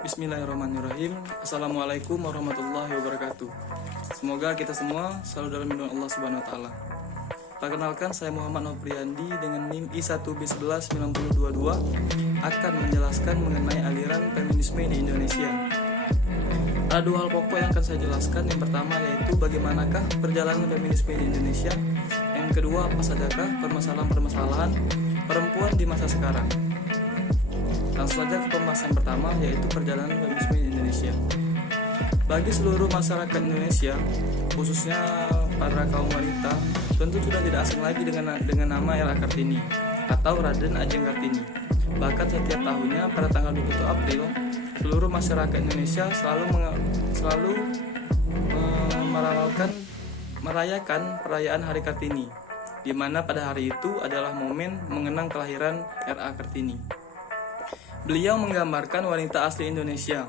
Bismillahirrahmanirrahim. Assalamualaikum warahmatullahi wabarakatuh. Semoga kita semua selalu dalam lindungan Allah Subhanahu wa taala. Perkenalkan, saya Muhammad Nopriandi dengan NIM I1B119022 akan menjelaskan mengenai aliran feminisme di Indonesia. Ada dua hal pokok yang akan saya jelaskan. Yang pertama yaitu bagaimanakah perjalanan feminisme di Indonesia. Yang kedua, apa sajakah permasalahan-permasalahan perempuan di masa sekarang. Langsung saja ke pembahasan pertama, yaitu perjalanan feminisme di Indonesia. Bagi seluruh masyarakat Indonesia, khususnya para kaum wanita, tentu sudah tidak asing lagi dengan nama R.A. Kartini atau Raden Ajeng Kartini. Bahkan setiap tahunnya pada tanggal 20 April, seluruh masyarakat Indonesia selalu merayakan perayaan Hari Kartini, di mana pada hari itu adalah momen mengenang kelahiran R.A. Kartini. Beliau menggambarkan wanita asli Indonesia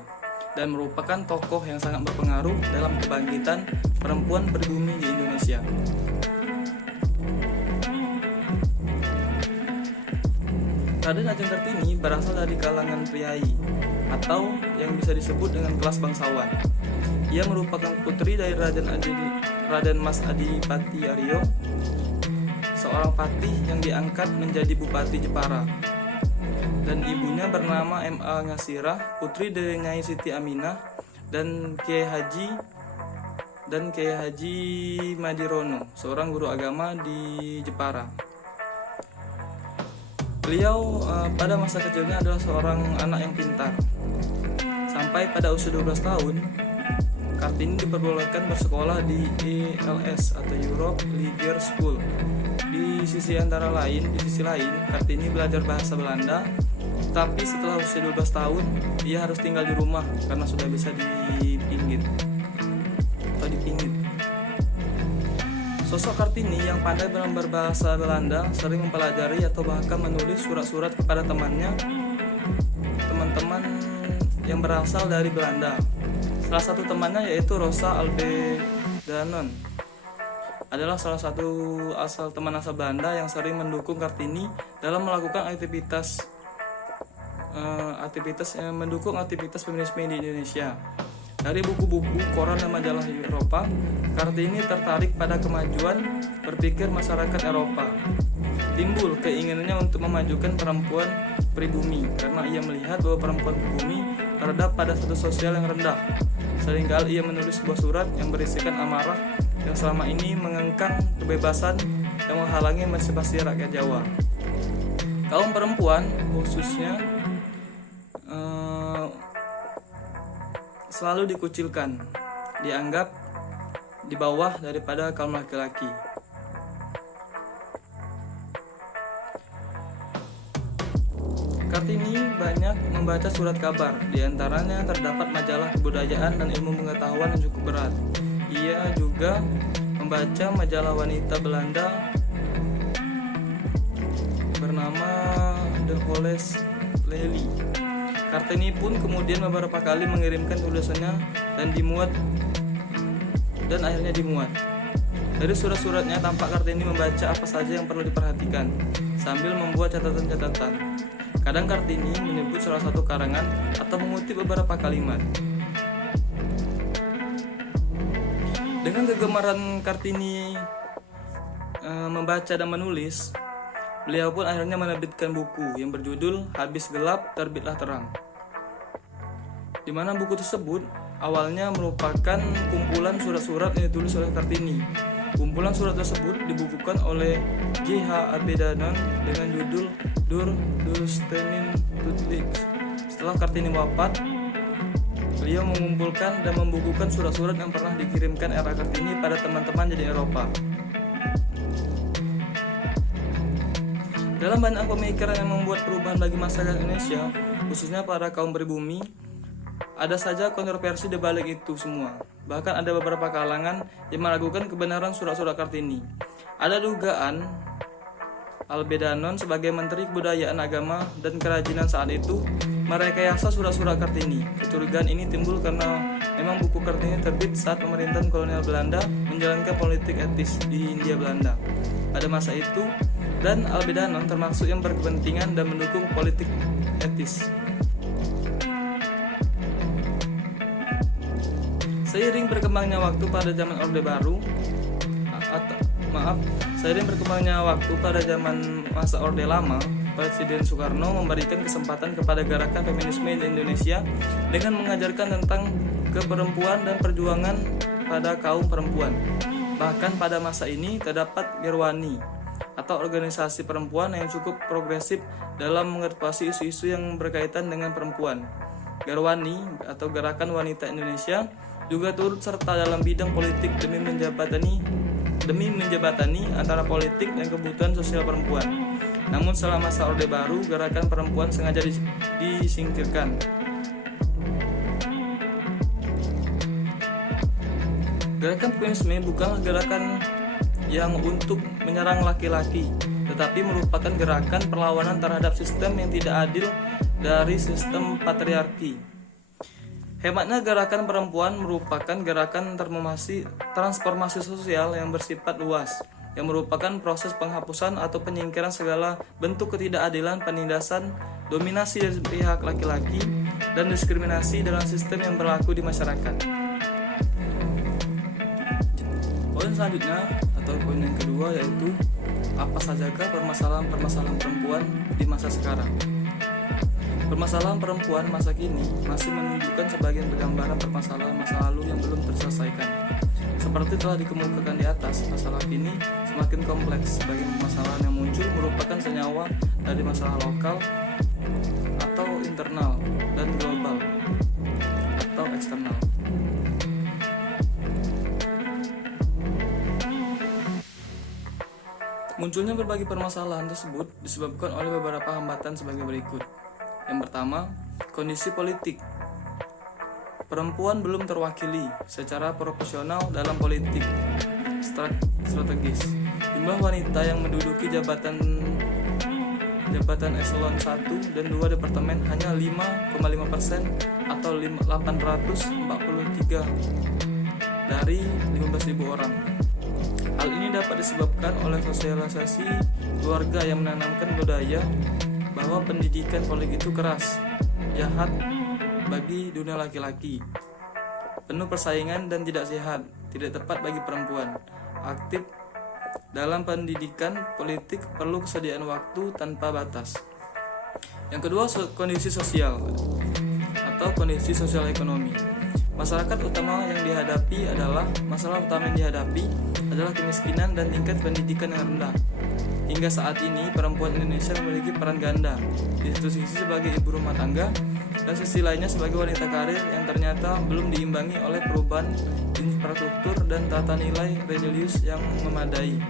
dan merupakan tokoh yang sangat berpengaruh dalam kebangkitan perempuan pribumi di Indonesia. Raden Ajeng Kartini berasal dari kalangan priai atau yang bisa disebut dengan kelas bangsawan. Ia merupakan putri dari Raden Mas Adipati Aryo, seorang patih yang diangkat menjadi Bupati Jepara. Dan ibunya bernama M.A. Ngasirah, putri dari Nyai Siti Aminah dan Kiai Haji Madirono, seorang guru agama di Jepara. Beliau pada masa kecilnya adalah seorang anak yang pintar. Sampai pada usia 12 tahun, Kartini diperbolehkan bersekolah di ELS atau Europe Leader School. Di sisi lain, Kartini belajar bahasa Belanda. Tapi setelah usia 12 tahun, dia harus tinggal di rumah karena sudah bisa dipinggit. Sosok Kartini yang pandai berbahasa Belanda sering mempelajari atau bahkan menulis surat-surat kepada teman-teman yang berasal dari Belanda. Salah satu temannya yaitu Rosa Albedanon, adalah salah satu teman asal Belanda yang sering mendukung Kartini dalam melakukan aktivitas feminisme di Indonesia. Dari buku-buku, koran dan majalah Eropa, Kartini tertarik pada kemajuan berpikir masyarakat Eropa. Timbul keinginannya untuk memajukan perempuan pribumi karena ia melihat bahwa perempuan pribumi terdapat pada status sosial yang rendah. Seringkali ia menulis sebuah surat yang berisikan amarah yang selama ini mengengkang kebebasan dan menghalangi emansipasi rakyat Jawa. Kaum perempuan khususnya selalu dikucilkan, dianggap di bawah daripada kaum laki-laki. Kartini banyak membaca surat kabar, diantaranya terdapat majalah kebudayaan dan ilmu pengetahuan yang cukup berat. Ia juga membaca majalah wanita Belanda bernama The Holles Lely. Kartini pun kemudian beberapa kali mengirimkan tulisannya dan akhirnya dimuat. Dari surat-suratnya tampak Kartini membaca apa saja yang perlu diperhatikan sambil membuat catatan-catatan. Kadang Kartini menyebut salah satu karangan atau mengutip beberapa kalimat. Dengan kegemaran Kartini membaca dan menulis, beliau pun akhirnya menerbitkan buku yang berjudul Habis Gelap Terbitlah Terang, di mana buku tersebut awalnya merupakan kumpulan surat-surat yang ditulis oleh Kartini. Kumpulan surat tersebut dibukukan oleh J.H. Arbedanon dengan judul Durstenin Tutlik. Setelah Kartini wafat, beliau mengumpulkan dan membukukan surat-surat yang pernah dikirimkan R.A. Kartini pada teman-teman di Eropa. Dalam banyak pemikiran yang membuat perubahan bagi masyarakat Indonesia, khususnya para kaum pribumi, ada saja kontroversi di balik itu semua. Bahkan ada beberapa kalangan yang meragukan kebenaran surat-surat Kartini. Ada dugaan Albedanon sebagai Menteri Kebudayaan Agama dan Kerajinan saat itu merekayasa surat-surat Kartini. Kecurigaan ini timbul karena memang buku Kartini terbit saat pemerintahan kolonial Belanda menjalankan politik etis di Hindia Belanda pada masa itu, dan Albedanon termasuk yang berkepentingan dan mendukung politik etis. Seiring berkembangnya waktu pada zaman Orde Baru, seiring berkembangnya waktu pada zaman masa Orde Lama, Presiden Soekarno memberikan kesempatan kepada gerakan feminisme di Indonesia dengan mengajarkan tentang keperempuan dan perjuangan pada kaum perempuan. Bahkan pada masa ini terdapat Gerwani atau organisasi perempuan yang cukup progresif dalam mengadvokasi isu-isu yang berkaitan dengan perempuan. Gerwani atau Gerakan Wanita Indonesia juga turut serta dalam bidang politik demi menjembatani antara politik dan kebutuhan sosial perempuan. Namun selama masa Orde Baru, gerakan perempuan sengaja disingkirkan. Gerakan feminisme bukanlah gerakan yang untuk menyerang laki-laki, tetapi merupakan gerakan perlawanan terhadap sistem yang tidak adil dari sistem patriarki. Hematnya, gerakan perempuan merupakan gerakan transformasi sosial yang bersifat luas, yang merupakan proses penghapusan atau penyingkiran segala bentuk ketidakadilan, penindasan, dominasi dari pihak laki-laki, dan diskriminasi dalam sistem yang berlaku di masyarakat. Poin selanjutnya atau poin yang kedua yaitu apa sajakah permasalahan perempuan di masa sekarang. Permasalahan perempuan masa kini masih menunjukkan sebagian gambaran permasalahan masa lalu yang belum terselesaikan. Seperti telah dikemukakan di atas, masalah kini semakin kompleks. Sebagian permasalahan yang muncul merupakan senyawa dari masalah lokal atau internal dan global atau eksternal. Munculnya berbagai permasalahan tersebut disebabkan oleh beberapa hambatan sebagai berikut. Yang pertama, kondisi politik. Perempuan belum terwakili secara proporsional dalam politik strategis. Jumlah wanita yang menduduki jabatan eselon 1 dan 2 departemen hanya 5,5% atau 843 dari 15.000 orang. Hal ini dapat disebabkan oleh sosialisasi keluarga yang menanamkan budaya bahwa pendidikan politik itu keras, jahat bagi dunia laki-laki, penuh persaingan dan tidak sehat, tidak tepat bagi perempuan. Aktif dalam pendidikan politik perlu kesediaan waktu tanpa batas. Yang kedua, kondisi sosial atau kondisi sosial ekonomi. Masalah utama yang dihadapi adalah kemiskinan dan tingkat pendidikan yang rendah. Hingga saat ini, perempuan Indonesia memiliki peran ganda, di satu sisi sebagai ibu rumah tangga, dan sisi lainnya sebagai wanita karir yang ternyata belum diimbangi oleh perubahan infrastruktur dan tata nilai religius yang memadai.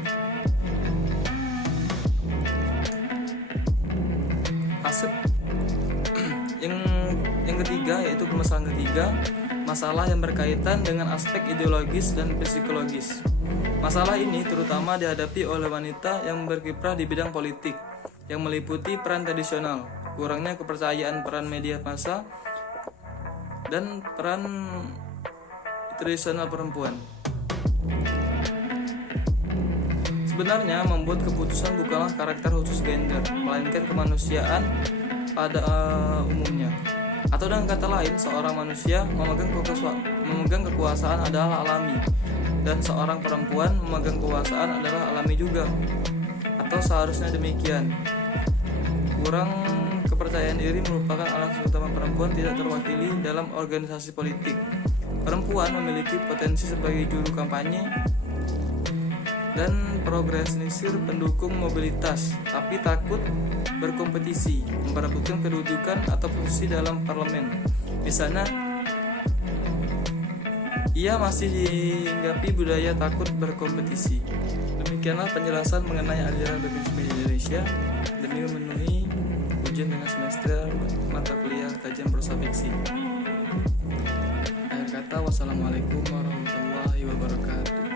Yang ketiga yaitu permasalahan ketiga, masalah yang berkaitan dengan aspek ideologis dan psikologis. Masalah ini terutama dihadapi oleh wanita yang berkiprah di bidang politik, yang meliputi peran tradisional, kurangnya kepercayaan peran media massa, dan peran tradisional perempuan. Sebenarnya membuat keputusan bukanlah karakter khusus gender, melainkan kemanusiaan pada umumnya. Atau dengan kata lain, seorang manusia memegang kekuasaan adalah alami, dan seorang perempuan memegang kekuasaan adalah alami juga, atau seharusnya demikian. Kurang kepercayaan diri merupakan alasan utama perempuan tidak terwakili dalam organisasi politik. Perempuan memiliki potensi sebagai juru kampanye dan progresnisir pendukung mobilitas, tapi takut berkompetisi, memperebutkan kedudukan atau posisi dalam parlemen. Misalnya, ia masih dihinggapi budaya takut berkompetisi. Demikianlah penjelasan mengenai aliran feminisme di Indonesia demi memenuhi ujian dengan semester mata kuliah kajian prosa fiksi. Akhir kata, wassalamualaikum warahmatullahi wabarakatuh.